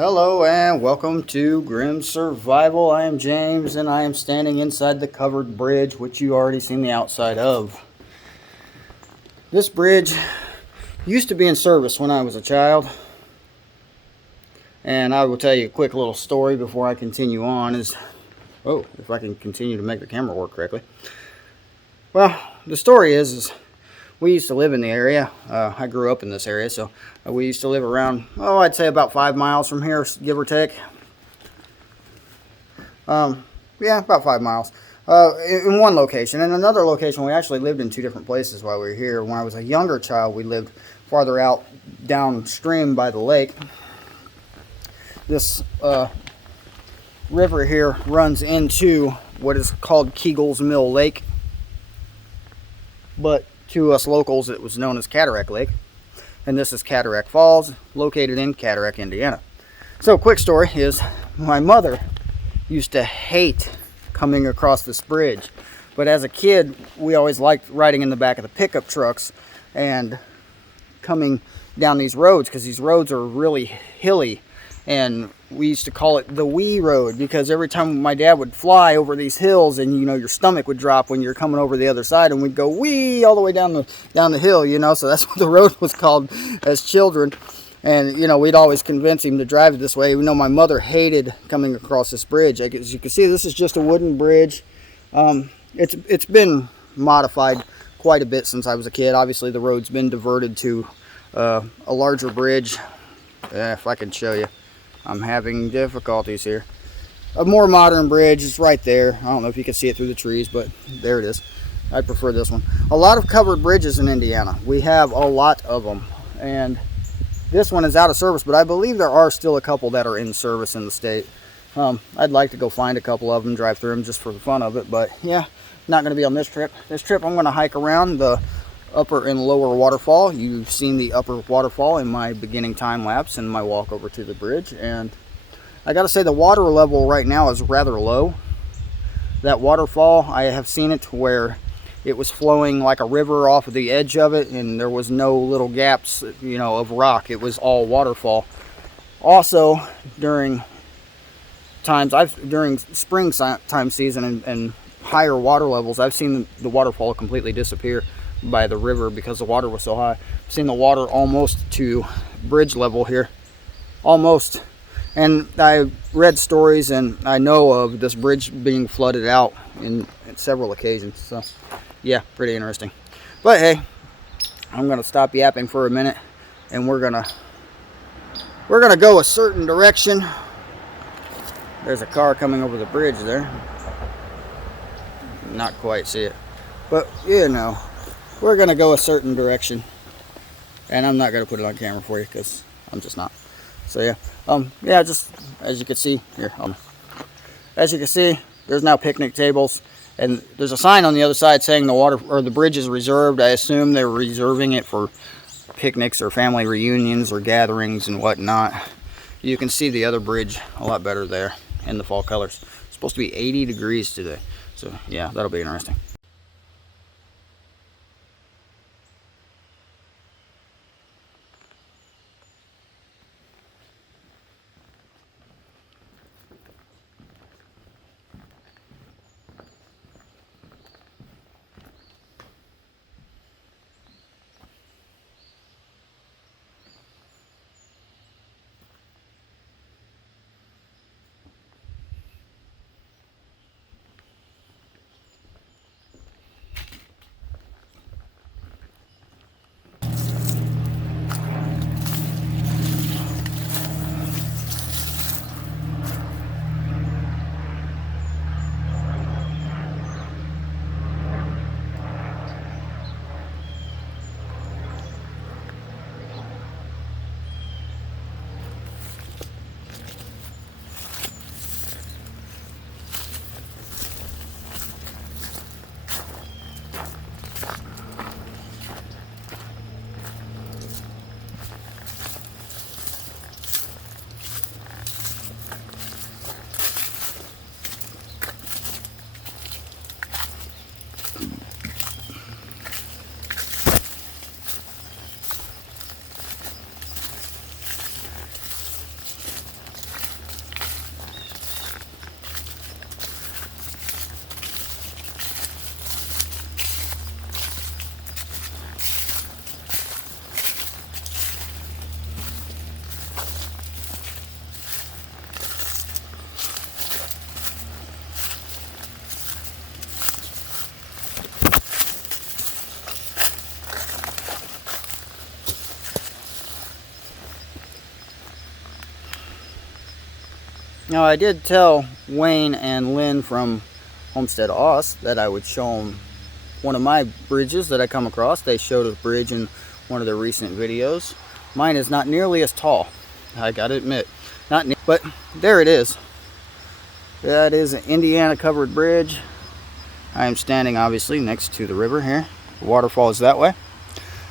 Hello and welcome to Grim Survival. I am James and I am standing inside the covered bridge, which you already seen the outside of. This bridge used to be in service when I was a child, and I will tell you a quick little story before I continue on. If I can continue to make the camera work correctly. Well, the story is we used to live in the area. I grew up in this area, so we used to live around, I'd say about 5 miles from here, give or take. Yeah, about 5 miles. In one location. In another location, we actually lived in two different places while we were here. When I was a younger child, we lived farther out downstream by the lake. This river here runs into what is called Kegel's Mill Lake, but to us locals it was known as Cataract Lake, and this is Cataract Falls, located in Cataract, Indiana. So quick story is my mother used to hate coming across this bridge, but as a kid we always liked riding in the back of the pickup trucks and coming down these roads, because these roads are really hilly, and we used to call it the wee road, because every time my dad would fly over these hills and your stomach would drop when you're coming over the other side, and we'd go wee all the way down the hill, so that's what the road was called as children. And we'd always convince him to drive it this way, even though my mother hated coming across this bridge. As you can see, this is just a wooden bridge. It's been modified quite a bit since I was a kid. Obviously the road's been diverted to a larger bridge. If I can show you, I'm having difficulties here. A more modern bridge is right there. I don't know if you can see it through the trees, but there it is. I prefer this one. A lot of covered bridges in Indiana. We have a lot of them, and this one is out of service, but I believe there are still a couple that are in service in the state. I'd like to go find a couple of them, drive through them just for the fun of it, but yeah, not going to be on this trip. This trip I'm going to hike around the upper and lower waterfall. You've seen the upper waterfall in my beginning time lapse and my walk over to the bridge, and I gotta say the water level right now is rather low. That waterfall, I have seen it where it was flowing like a river off of the edge of it, and there was no little gaps of rock. It was all waterfall. Also during springtime season and higher water levels, I've seen the waterfall completely disappear by the river because the water was so high. I've seen the water almost to bridge level here, almost. And I read stories and I know of this bridge being flooded out in several occasions. So yeah, pretty interesting. But hey, I'm gonna stop yapping for a minute, and we're gonna go a certain direction. There's a car coming over the bridge there. Not quite see it, but we're gonna go a certain direction, and I'm not gonna put it on camera for you because I'm just not. So yeah, just as you can see here, as you can see, there's now picnic tables, and there's a sign on the other side saying the bridge is reserved. I assume they're reserving it for picnics or family reunions or gatherings and whatnot. You can see the other bridge a lot better there in the fall colors. It's supposed to be 80 degrees today, so yeah, that'll be interesting. Now, I did tell Wayne and Lynn from Homestead Oss that I would show them one of my bridges that I come across. They showed a bridge in one of their recent videos. Mine is not nearly as tall, I gotta admit. But there it is. That is an Indiana covered bridge. I am standing obviously next to the river here. The waterfall is that way.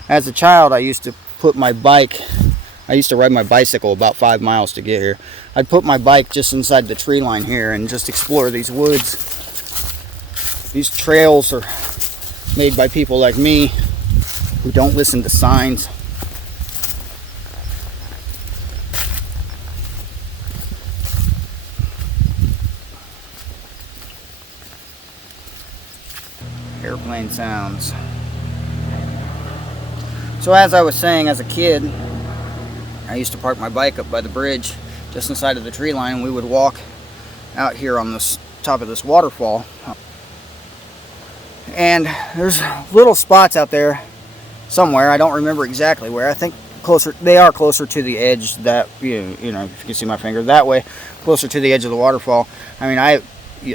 As a child, I used to ride my bicycle about 5 miles to get here. I'd put my bike just inside the tree line here and just explore these woods. These trails are made by people like me who don't listen to signs. Airplane sounds. So as I was saying, as a kid, I used to park my bike up by the bridge just inside of the tree line, and we would walk out here on this top of this waterfall. And there's little spots out there somewhere. I don't remember exactly where. I think they are closer to the edge, that you know, if you can see my finger that way, closer to the edge of the waterfall. I mean,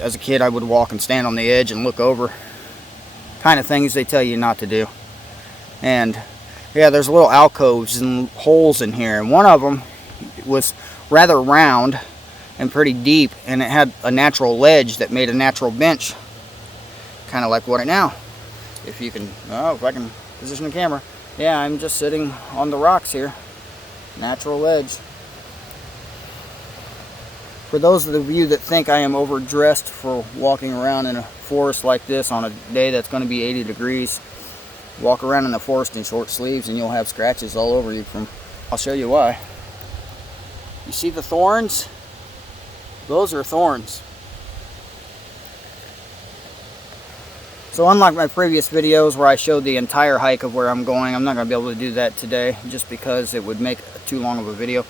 as a kid, I would walk and stand on the edge and look over. Kind of things they tell you not to do. And yeah, there's little alcoves and holes in here, and one of them was rather round and pretty deep, and it had a natural ledge that made a natural bench, kind of like what I now. If I can position the camera. Yeah, I'm just sitting on the rocks here. Natural ledge. For those of you that think I am overdressed for walking around in a forest like this on a day that's going to be 80 degrees, walk around in the forest in short sleeves and you'll have scratches all over you I'll show you why. You see the thorns? Those are thorns. So unlike my previous videos where I showed the entire hike of where I'm going, I'm not going to be able to do that today just because it would make too long of a video.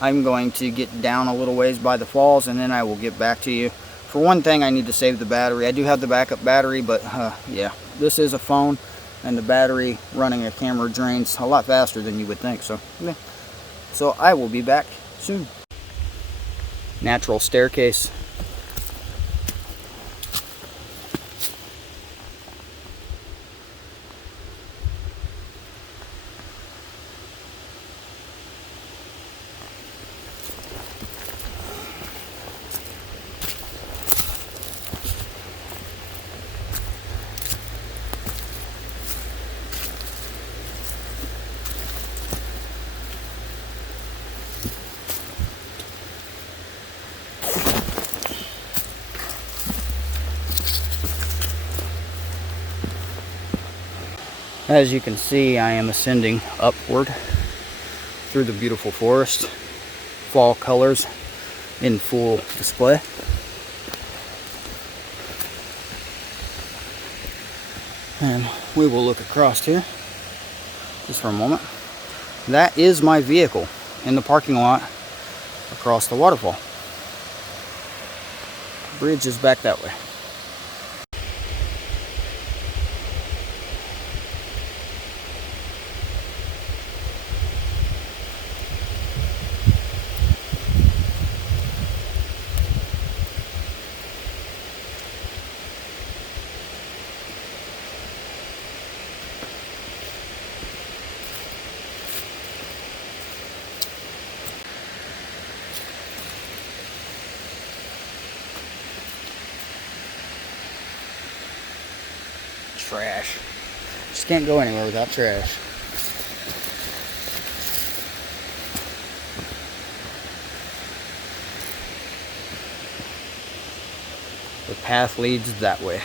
I'm going to get down a little ways by the falls and then I will get back to you. For one thing, I need to save the battery. I do have the backup battery, but yeah, this is a phone and the battery running a camera drains a lot faster than you would think. So I will be back soon. Natural staircase. As you can see, I am ascending upward through the beautiful forest. Fall colors in full display. And we will look across here just for a moment. That is my vehicle in the parking lot across the waterfall. The bridge is back that way. Trash. Just can't go anywhere without trash. The path leads that way.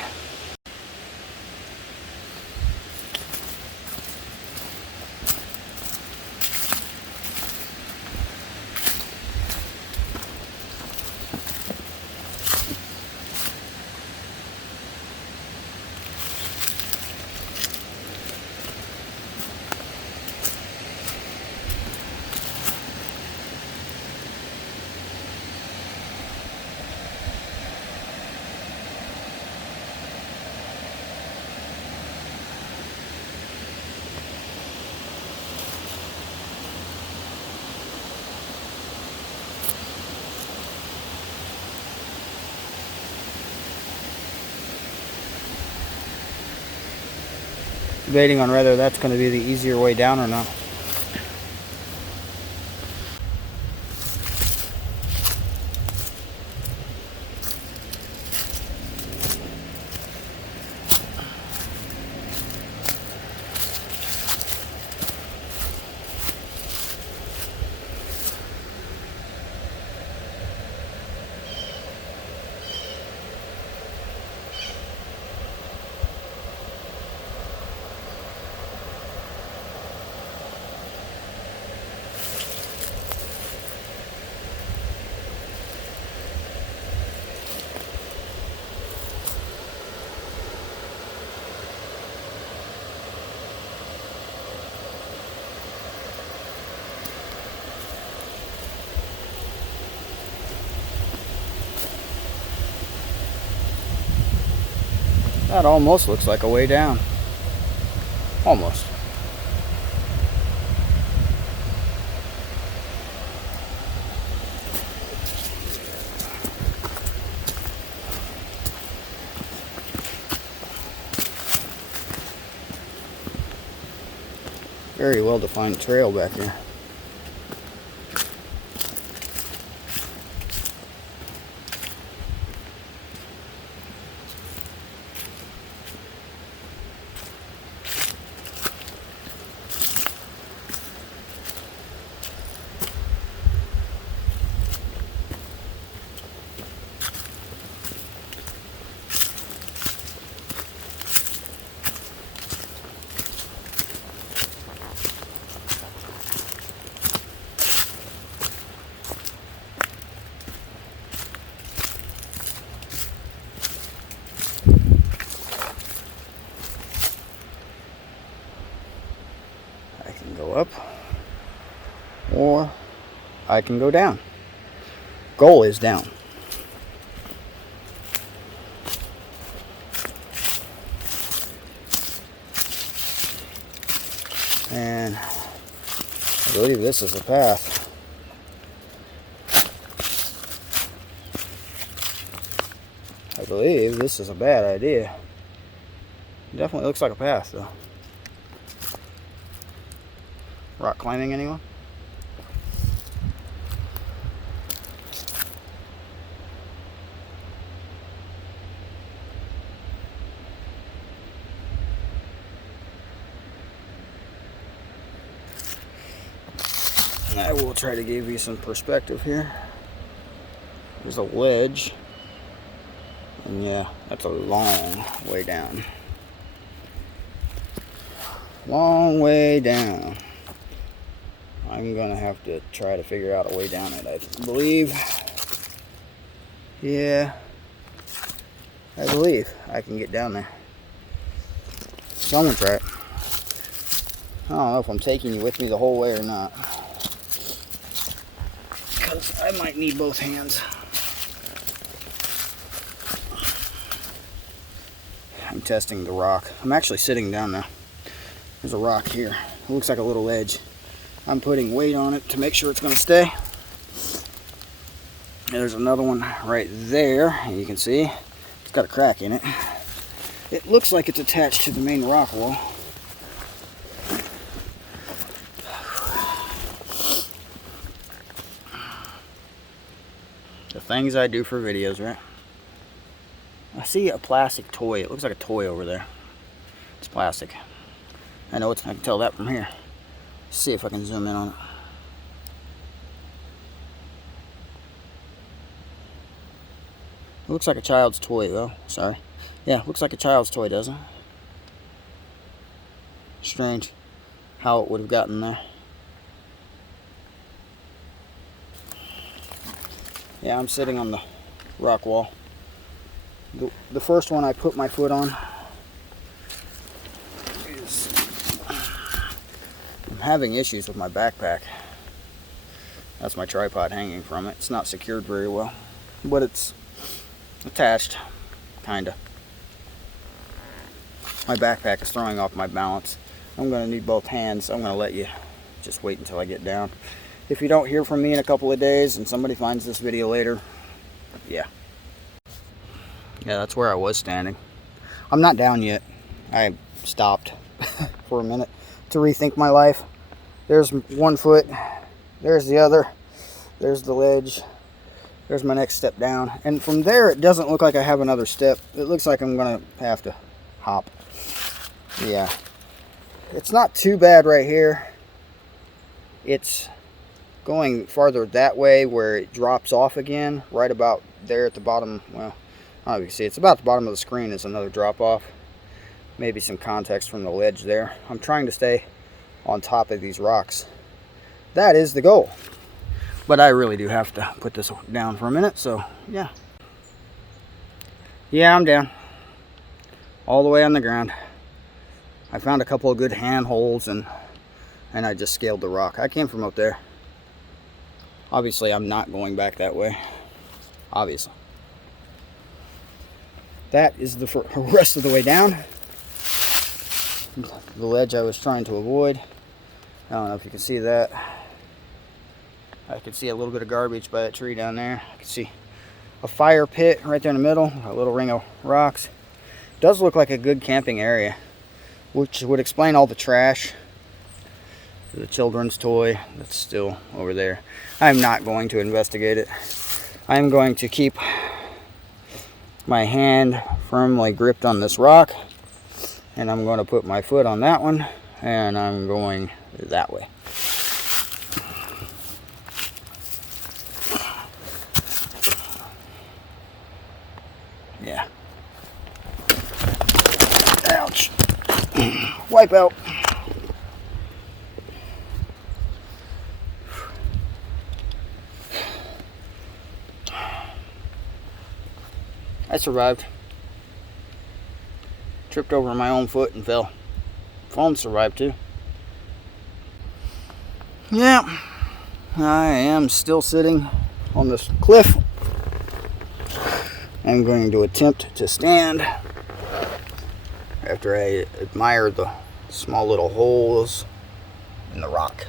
Debating on whether that's going to be the easier way down or not. That almost looks like a way down. Almost. Very well defined trail back here. I can go up, or I can go down. Goal is down. And I believe this is a path. I believe this is a bad idea. It definitely looks like a path, though. Rock climbing, anyone? I will try to give you some perspective here. There's a ledge. And yeah, that's a long way down. Long way down. I'm gonna have to try to figure out a way down it, I believe. Yeah, I believe I can get down there. So I'm gonna try it. I don't know if I'm taking you with me the whole way or not, because I might need both hands. I'm testing the rock. I'm actually sitting down now. There's a rock here. It looks like a little ledge. I'm putting weight on it to make sure it's going to stay. There's another one right there. And you can see it's got a crack in it. It looks like it's attached to the main rock wall. The things I do for videos, right? I see a plastic toy. It looks like a toy over there. It's plastic. I know it's, I can tell that from here. Let's see if I can zoom in on it. It looks like a child's toy, though. Sorry. Yeah, looks like a child's toy, doesn't it? Strange how it would have gotten there. Yeah, I'm sitting on the rock wall. The first one I put my foot on is... I'm having issues with my backpack. That's my tripod hanging from it. It's not secured very well, but it's attached, kinda. My backpack is throwing off my balance. I'm gonna need both hands. I'm gonna let you just wait until I get down. If you don't hear from me in a couple of days and somebody finds this video later, yeah, that's where I was standing. I'm not down yet. I stopped. for a minute to rethink my life. There's one foot, there's the other, there's the ledge, there's my next step down. And from there, it doesn't look like I have another step. It looks like I'm gonna have to hop. Yeah. It's not too bad right here. It's going farther that way where it drops off again, right about there at the bottom. Well, I don't know if you can see, it's about the bottom of the screen is another drop off. Maybe some context from the ledge there. I'm trying to stay on top of these rocks. That is the goal. But I really do have to put this down for a minute, so yeah. Yeah, I'm down. All the way on the ground. I found a couple of good handholds and I just scaled the rock. I came from up there. Obviously, I'm not going back that way. Obviously. That is the rest of the way down. The ledge I was trying to avoid. I don't know if you can see that. I can see a little bit of garbage by that tree down there. I can see a fire pit right there in the middle. A little ring of rocks. It does look like a good camping area, which would explain all the trash. The children's toy that's still over there. I'm not going to investigate it. I'm going to keep my hand firmly gripped on this rock, and I'm going to put my foot on that one, and I'm going that way. Yeah. Ouch. Wipe out. I survived. Tripped over my own foot and fell. Phone survived too. Yeah, I am still sitting on this cliff. I'm going to attempt to stand after I admire the small little holes in the rock.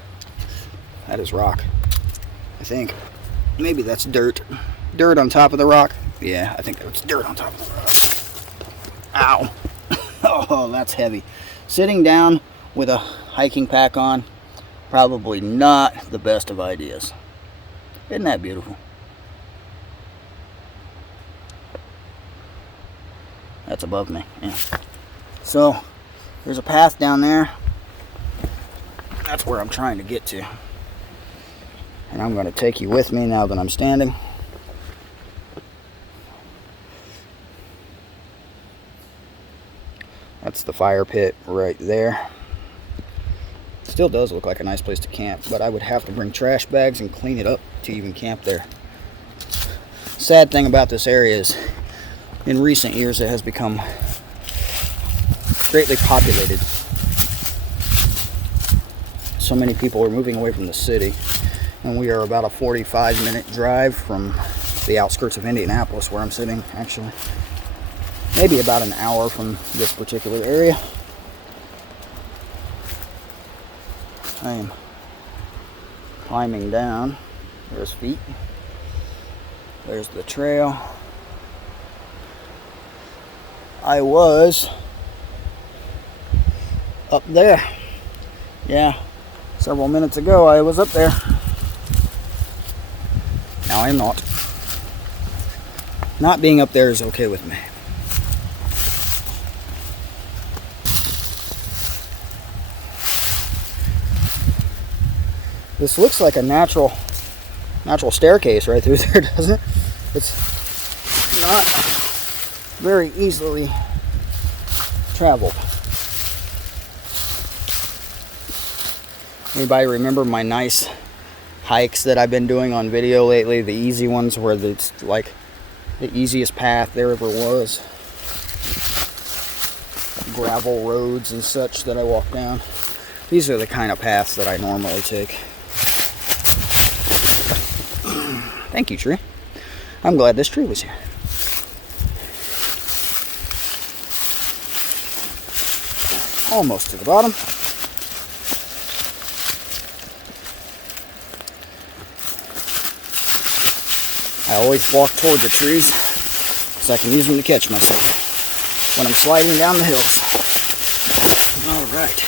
That is rock, I think. Maybe that's dirt. Dirt on top of the rock. Yeah, I think that's dirt on top of the rock. Ow. Oh, that's heavy. Sitting down with a hiking pack on, probably not the best of ideas. Isn't that beautiful? That's above me. Yeah. So, there's a path down there. That's where I'm trying to get to. And I'm going to take you with me now that I'm standing. That's the fire pit right there. Still does look like a nice place to camp, but I would have to bring trash bags and clean it up to even camp there. Sad thing about this area is, in recent years, it has become greatly populated. So many people are moving away from the city, and we are about a 45-minute drive from the outskirts of Indianapolis, where I'm sitting, actually. Maybe about an hour from this particular area. I am climbing down. There's feet. There's the trail. I was up there. Yeah, several minutes ago I was up there. Now I'm not. Not being up there is okay with me. This looks like a natural staircase right through there, doesn't it? It's not very easily traveled. Anybody remember my nice hikes that I've been doing on video lately? The easy ones where it's like the easiest path there ever was. Gravel roads and such that I walk down. These are the kind of paths that I normally take. Thank you, tree. I'm glad this tree was here. Almost to the bottom. I always walk toward the trees so I can use them to catch myself when I'm sliding down the hills. All right.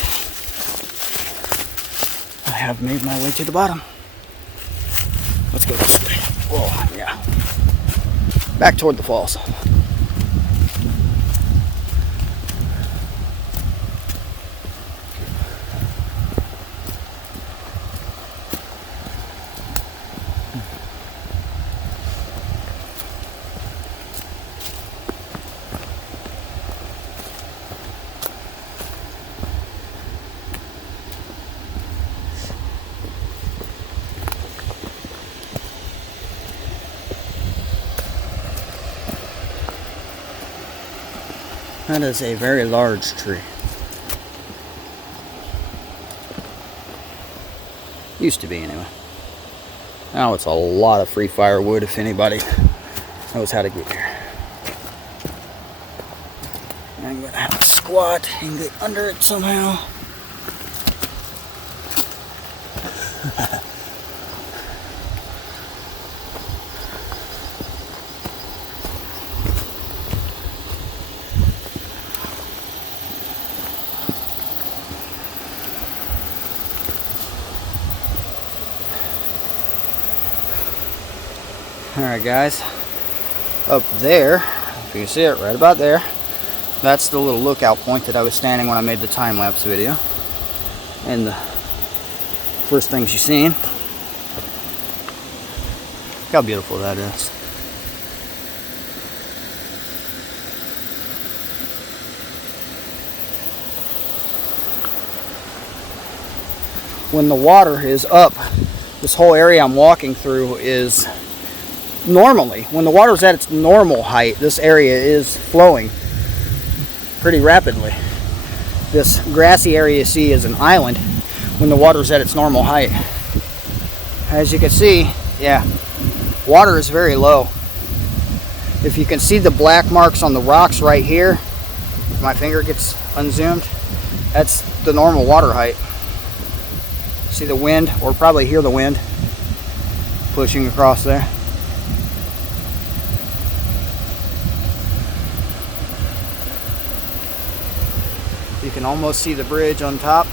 have made my way to the bottom. Let's go this way. Whoa, yeah. Back toward the falls. That is a very large tree. Used to be, anyway. Now it's a lot of free firewood if anybody knows how to get here. I'm gonna have to squat and get under it somehow. Alright guys, up there, if you can see it right about there, that's the little lookout point that I was standing when I made the time-lapse video. And the first things you've seen. Look how beautiful that is. When the water is up, this whole area I'm walking through is normally, when the water is at its normal height, this area is flowing pretty rapidly. This grassy area you see is an island when the water is at its normal height. As you can see, yeah, water is very low. If you can see the black marks on the rocks right here, my finger gets unzoomed, that's the normal water height. See the wind, or probably hear the wind pushing across there. You can almost see the bridge on top.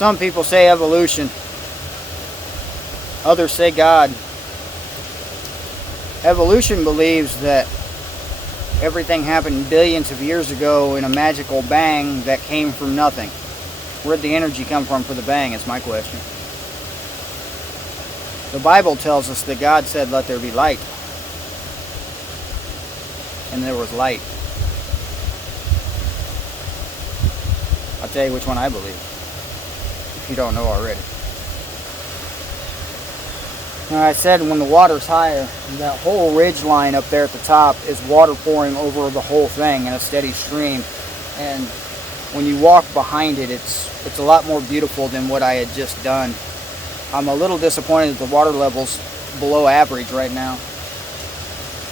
Some people say evolution. Others say God. Evolution believes that everything happened billions of years ago in a magical bang that came from nothing. Where'd the energy come from for the bang is my question. The Bible tells us that God said, "Let there be light." And there was light. I'll tell you which one I believe, if you don't know already. Now, I said when the water's higher, that whole ridge line up there at the top is water pouring over the whole thing in a steady stream. And when you walk behind it, it's a lot more beautiful than what I had just done. I'm a little disappointed that the water level's below average right now.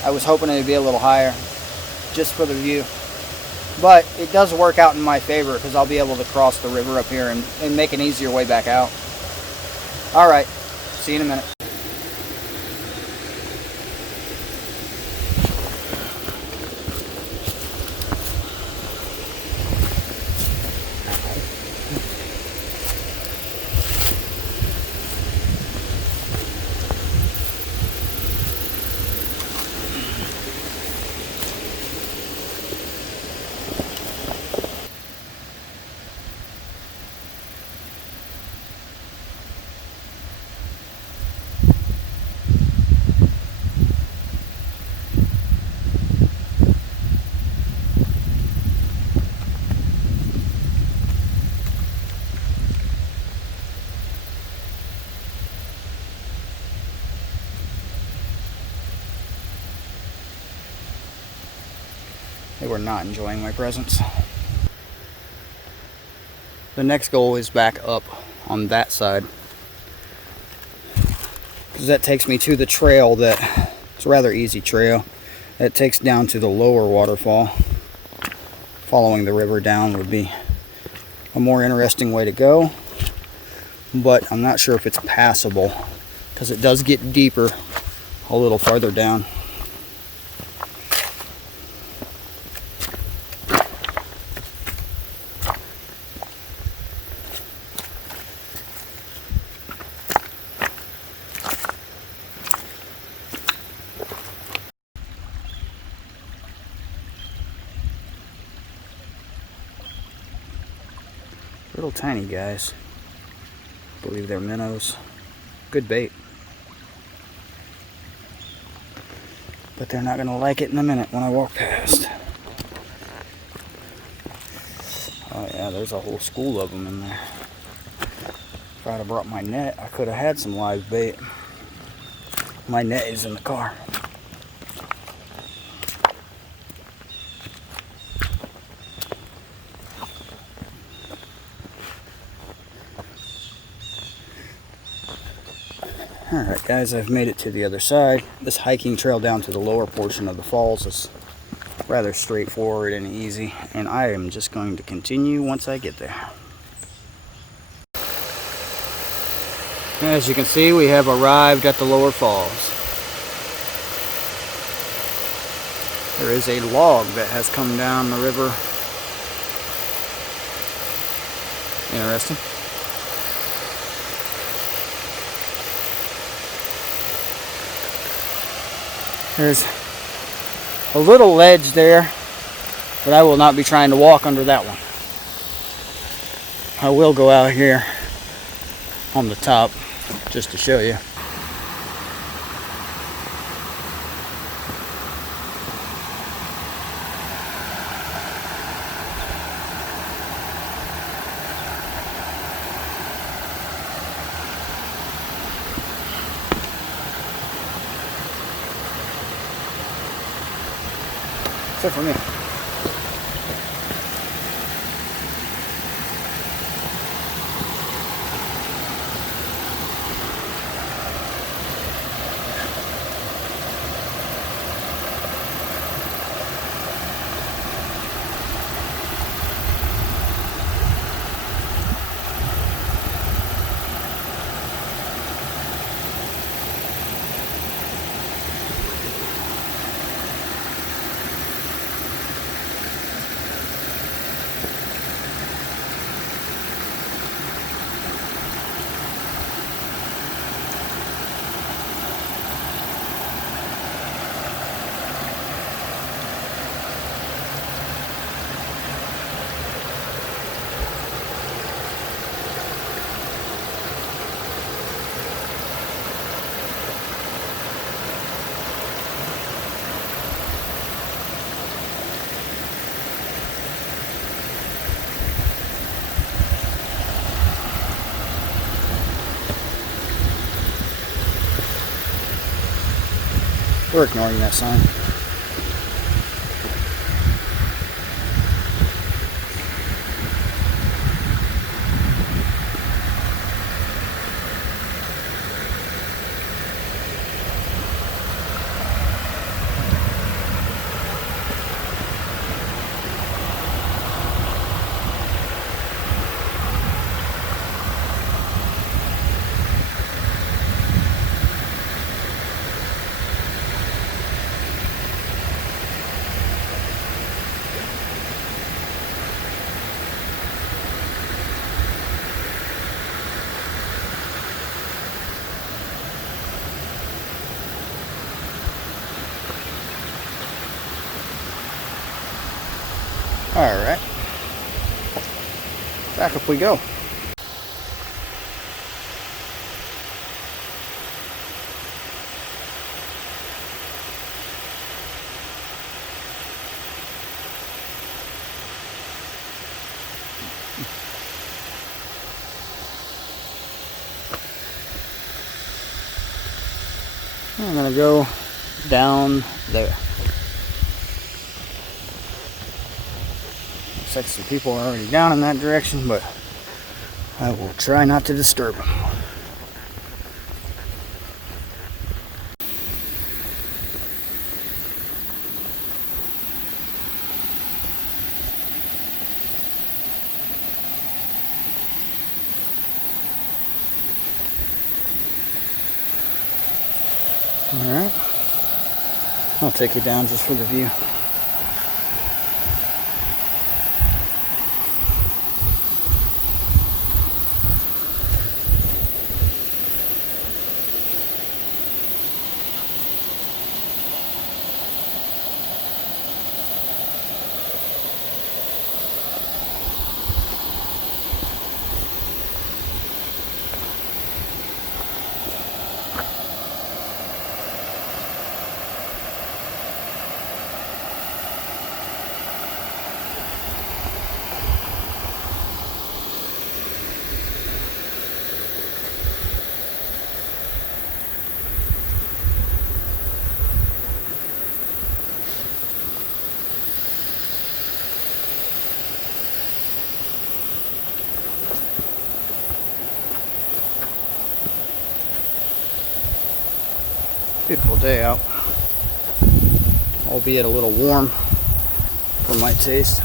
I was hoping it'd be a little higher, just for the view. But it does work out in my favor because I'll be able to cross the river up here and make an easier way back out. Alright, see you in a minute. They were not enjoying my presence. The next goal is back up on that side, because that takes me to the trail that it's a rather easy trail that takes down to the lower waterfall. Following the river down would be a more interesting way to go, but I'm not sure if it's passable because it does get deeper a little farther down. Little tiny guys. I believe they're minnows. Good bait. But they're not going to like it in a minute when I walk past. Oh yeah, there's a whole school of them in there. If I'd have brought my net, I could have had some live bait. My net is in the car. Alright guys, I've made it to the other side. This hiking trail down to the lower portion of the falls is rather straightforward and easy, and I am just going to continue once I get there. As you can see, we have arrived at the lower falls. There is a log that has come down the river. Interesting. There's a little ledge there, but I will not be trying to walk under that one. I will go out here on the top just to show you. Except for me. We're ignoring that sign. Alright, back up we go. I'm going to go down there. Looks like some people are already down in that direction, but I will try not to disturb them. Alright, I'll take you down just for the view. Beautiful day out, albeit a little warm for my taste.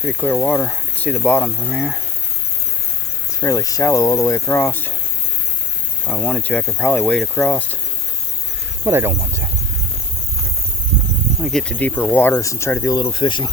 Pretty clear water. I can see the bottom from here. It's fairly shallow all the way across. If I wanted to, I could probably wade across, but I don't want to. I want to get to deeper waters and try to do a little fishing.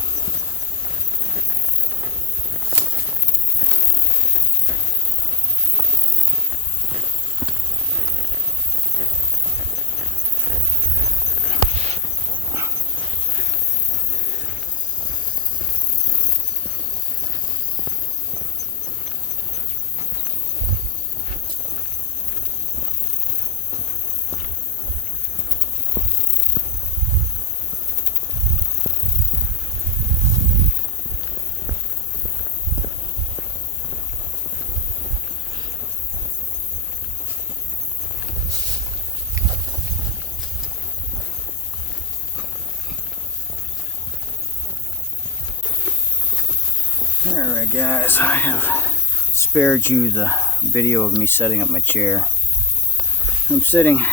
Alright guys, I have spared you the video of me setting up my chair. I'm sitting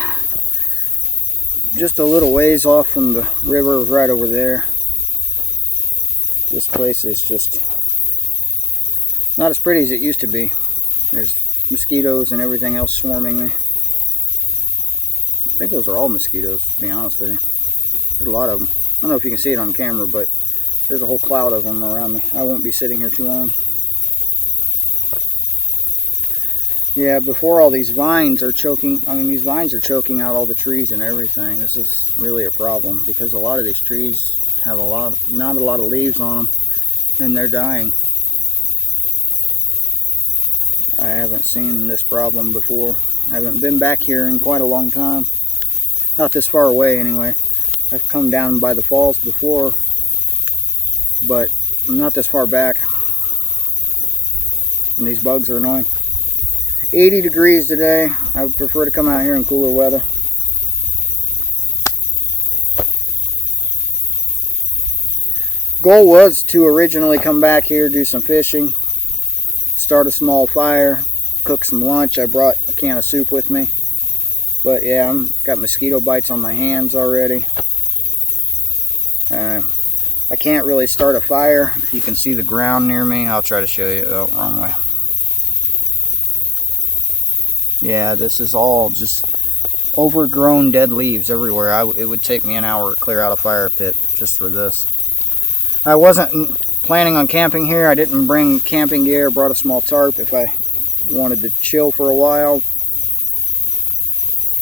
just a little ways off from the river, right over there. This place is just not as pretty as it used to be. There's mosquitoes and everything else swarming me. I think those are all mosquitoes, to be honest with you. There's a lot of them. I don't know if you can see it on camera, but there's a whole cloud of them around me. I won't be sitting here too long. Yeah, before all these vines are choking, these vines are choking out all the trees and everything. This is really a problem because a lot of these trees have not a lot of leaves on them, and they're dying. I haven't seen this problem before. I haven't been back here in quite a long time. Not this far away anyway. I've come down by the falls before, but not this far back. And these bugs are annoying. 80 degrees today. I would prefer to come out here in cooler weather. Goal was to originally come back here, do some fishing, start a small fire, cook some lunch. I brought a can of soup with me. But yeah, I've got mosquito bites on my hands already. I can't really start a fire. If you can see the ground near me, I'll try to show you. Oh, wrong way. Yeah, this is all just overgrown dead leaves everywhere. It would take me an hour to clear out a fire pit just for this. I wasn't planning on camping here. I didn't bring camping gear. I brought a small tarp if I wanted to chill for a while.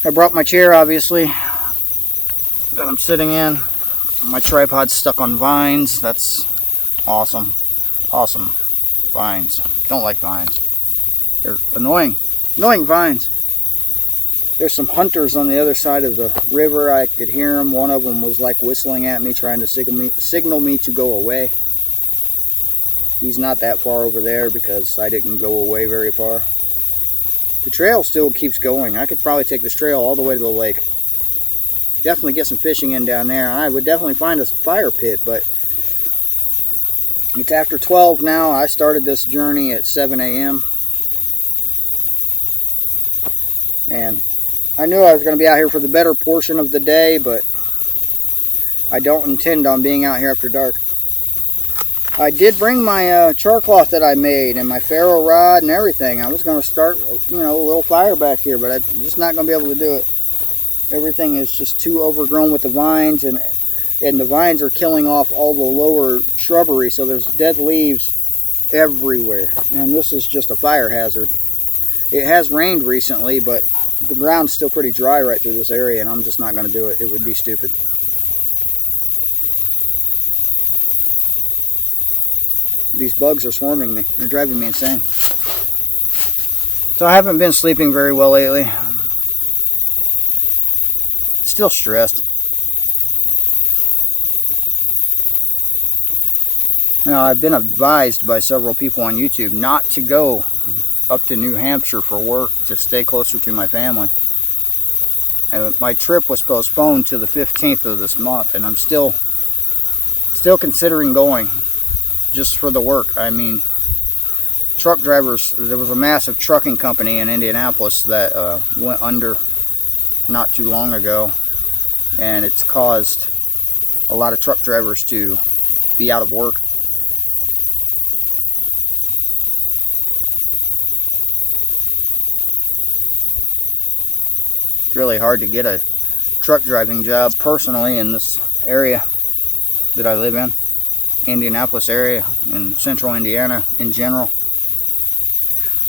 I brought my chair, obviously, that I'm sitting in. My tripod's stuck on vines. That's awesome. Awesome. Vines. Don't like vines. They're annoying. Annoying vines. There's some hunters on the other side of the river. I could hear them. One of them was like whistling at me, trying to signal me to go away. He's not that far over there because I didn't go away very far. The trail still keeps going. I could probably take this trail all the way to the lake. Definitely get some fishing in down there. I would definitely find a fire pit, but it's after 12 now. I started this journey at 7 a.m. And I knew I was going to be out here for the better portion of the day, but I don't intend on being out here after dark. I did bring my char cloth that I made and my ferro rod and everything. I was going to start, a little fire back here, but I'm just not going to be able to do it. Everything is just too overgrown with the vines, and the vines are killing off all the lower shrubbery, so there's dead leaves everywhere. And this is just a fire hazard. It has rained recently, but the ground's still pretty dry right through this area, and I'm just not going to do it. It would be stupid. These bugs are swarming me. They're driving me insane. So I haven't been sleeping very well lately. Still stressed. Now, I've been advised by several people on YouTube not to go up to New Hampshire for work, to stay closer to my family. And my trip was postponed to the 15th of this month, and I'm still considering going just for the work. I mean, truck drivers, there was a massive trucking company in Indianapolis that went under not too long ago, and it's caused a lot of truck drivers to be out of work. It's really hard to get a truck driving job personally in this area that I live in, Indianapolis area, in central Indiana in general.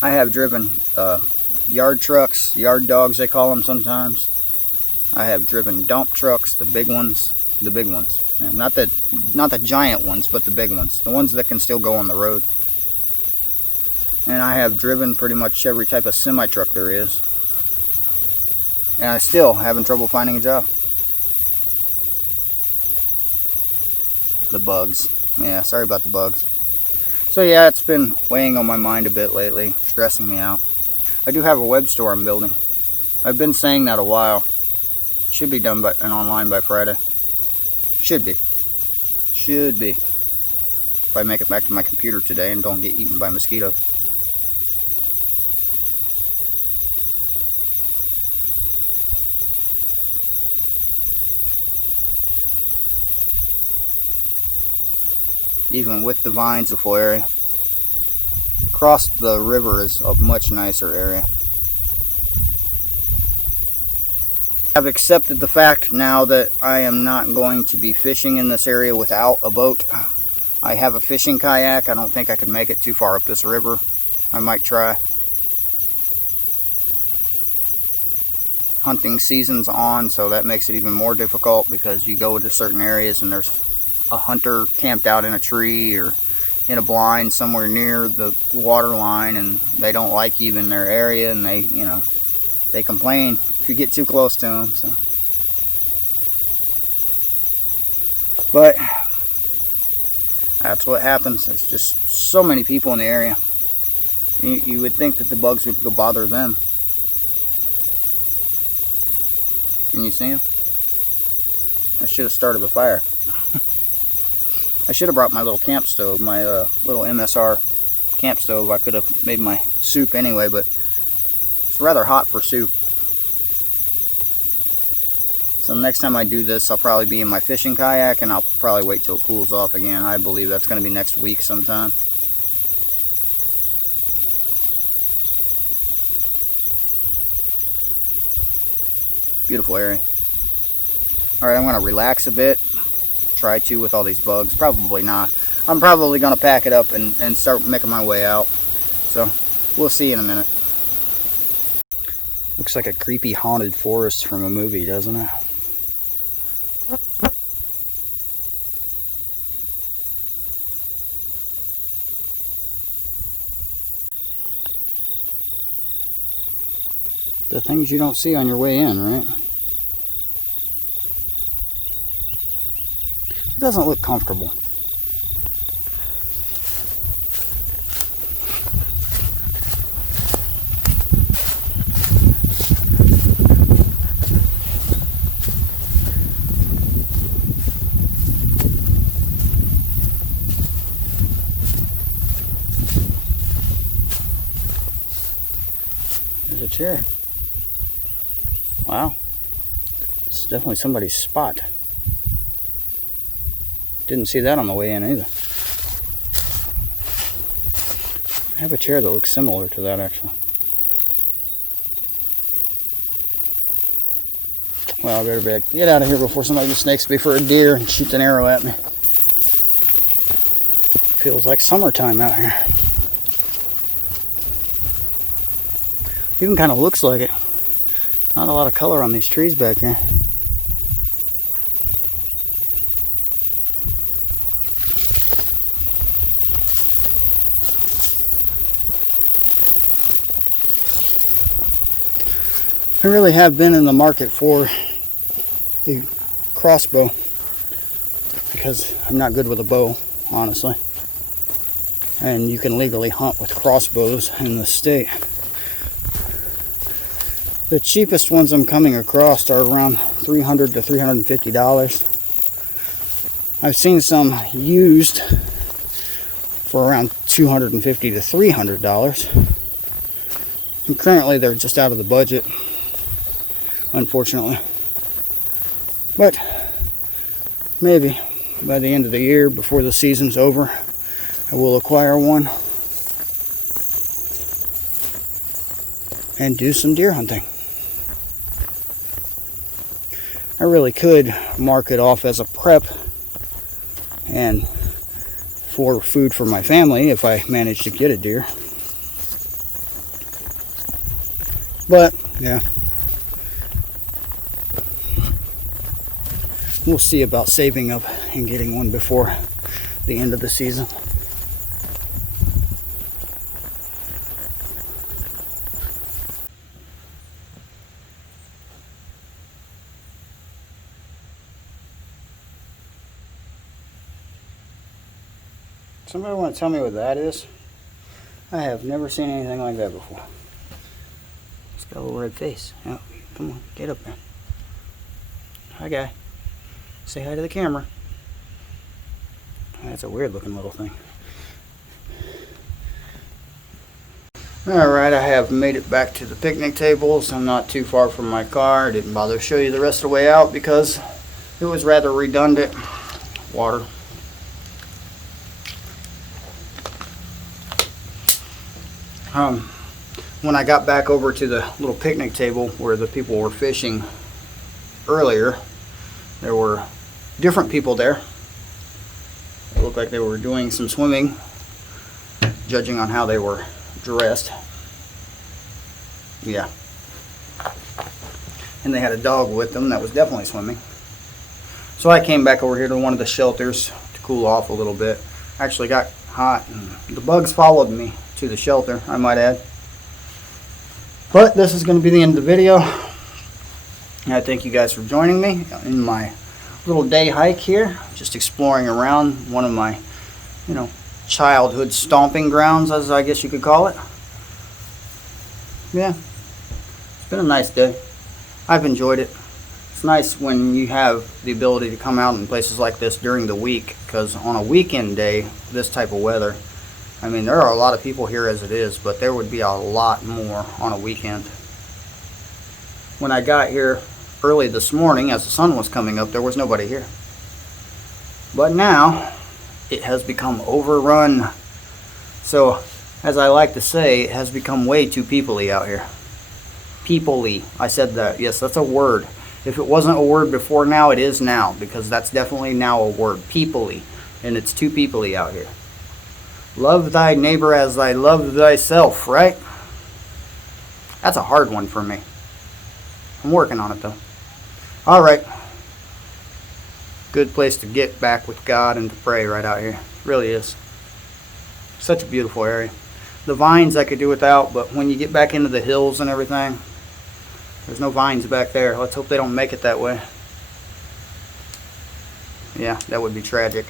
I have driven yard trucks, yard dogs they call them sometimes. I have driven dump trucks, the big ones. And not the giant ones, but the big ones, the ones that can still go on the road. And I have driven pretty much every type of semi-truck there is. And I still having trouble finding a job. The bugs. Yeah, sorry about the bugs. So yeah, it's been weighing on my mind a bit lately, stressing me out. I do have a web store I'm building. I've been saying that a while. Should be done and online by Friday. Should be. If I make it back to my computer today and don't get eaten by mosquitoes. even with the vines, the full area. Across the river is a much nicer area. I've accepted the fact now that I am not going to be fishing in this area without a boat. I have a fishing kayak. I don't think I could make it too far up this river. I might try. Hunting season's on, so that makes it even more difficult because you go to certain areas and there's a hunter camped out in a tree or in a blind somewhere near the water line, and they don't like you in their area, and they, you know, they complain if you get too close to them. So, but that's what happens. There's just so many people in the area. You would think that the bugs would go bother them. Can you see them? I should have started the fire. I should have brought my little camp stove, my little MSR camp stove. I could have made my soup anyway, but it's rather hot for soup. So next time I do this, I'll probably be in my fishing kayak, and I'll probably wait till it cools off again. I believe that's going to be next week sometime. Beautiful area. Alright, I'm going to relax a bit. Try to with all these bugs. Probably not. I'm probably going to pack it up and start making my way out. So, we'll see in a minute. Looks like a creepy haunted forest from a movie, doesn't it? The things you don't see on your way in, right? It doesn't look comfortable. There's a chair. Wow. This is definitely somebody's spot. Didn't see that on the way in either. I have a chair that looks similar to that, actually. Well, I better get out of here before somebody mistakes me for a deer and shoots an arrow at me. Feels like summertime out here. Even kind of looks like it. Not a lot of color on these trees back here. I really have been in the market for a crossbow because I'm not good with a bow, honestly. And you can legally hunt with crossbows in the state. The cheapest ones I'm coming across are around $300 to $350. I've seen some used for around $250 to $300. And currently they're just out of the budget, unfortunately. But maybe by the end of the year, before the season's over, I will acquire one and do some deer hunting. I really could mark it off as a prep and for food for my family if I manage to get a deer. But, yeah. We'll see about saving up and getting one before the end of the season. Somebody want to tell me what that is? I have never seen anything like that before. It's got a little red face. Oh, come on, get up there. Hi, guy. Say hi to the camera. That's a weird looking little thing. Alright, I have made it back to the picnic tables. I'm not too far from my car. I didn't bother to show you the rest of the way out because it was rather redundant. Water. When I got back over to the little picnic table where the people were fishing earlier, there were different people there. It looked like they were doing some swimming, judging on how they were dressed. Yeah. And they had a dog with them that was definitely swimming. So I came back over here to one of the shelters to cool off a little bit. Actually got hot and the bugs followed me to the shelter, I might add. But this is going to be the end of the video. I thank you guys for joining me in my little day hike here, just exploring around one of my, childhood stomping grounds, as I guess you could call it. Yeah, it's been a nice day. I've enjoyed it. It's nice when you have the ability to come out in places like this during the week, because on a weekend day, this type of weather, I mean, there are a lot of people here as it is, but there would be a lot more on a weekend. When I got here early this morning, as the sun was coming up, there was nobody here. But now, it has become overrun. So, as I like to say, it has become way too people-y out here. People-y. I said that. Yes, that's a word. If it wasn't a word before now, it is now, because that's definitely now a word. People-y. And it's too people-y out here. Love thy neighbor as thy love thyself, right? That's a hard one for me. I'm working on it, though. Alright. Good place to get back with God and to pray right out here. It really is. Such a beautiful area. The vines I could do without, but when you get back into the hills and everything, there's no vines back there. Let's hope they don't make it that way. Yeah, that would be tragic.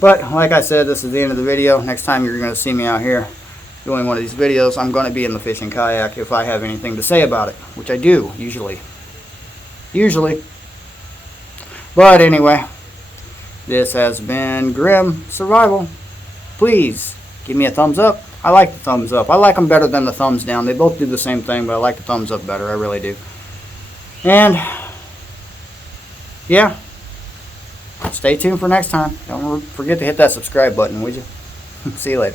But, like I said, this is the end of the video. Next time you're going to see me out here doing one of these videos, I'm going to be in the fishing kayak if I have anything to say about it, which I do, usually. But anyway, this has been Grim Survival. Please give me a thumbs up. I like the thumbs up. I like them better than the thumbs down. They both do the same thing, but I like the thumbs up better. I really do. And, yeah. Stay tuned for next time. Don't forget to hit that subscribe button, would you? See you later.